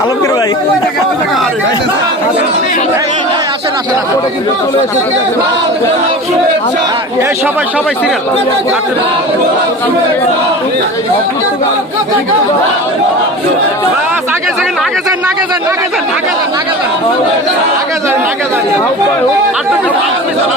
আলমগীর ভাই। সবাই সবাই সিরিয়াল আগে যান আগে যান আগে যান আগে যান আগে যান আগে যান আগে যান আগে যান। আটটু পিছনে,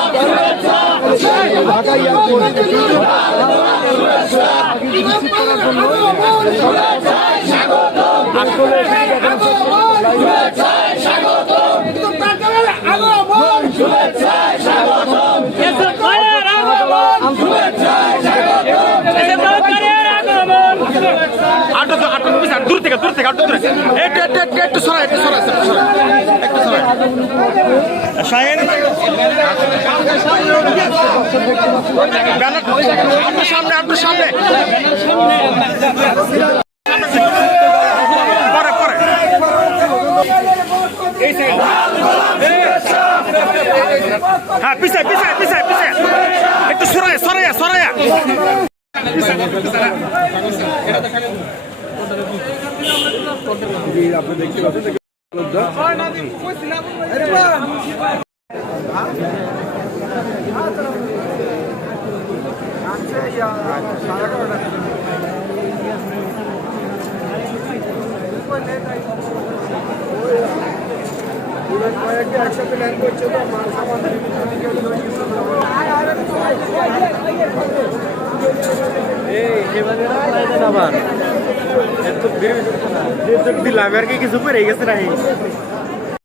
দূর থেকে দূর থেকে দূর থেকে একটু একটু একটু একটু সরা একটু সরা একটু সরা একটু সরা আটটু সামনে আটটু সামনে পরে পরে হ্যাঁ পিছায় পিছায় পিছায় পিছায় একটু সরাই সরাইয়া সরাইয়া একসাথে ল্যান্ড করছে তো মাল সামান আবার এত দিলাম আর কি কিছু পেরে গেছে নাকি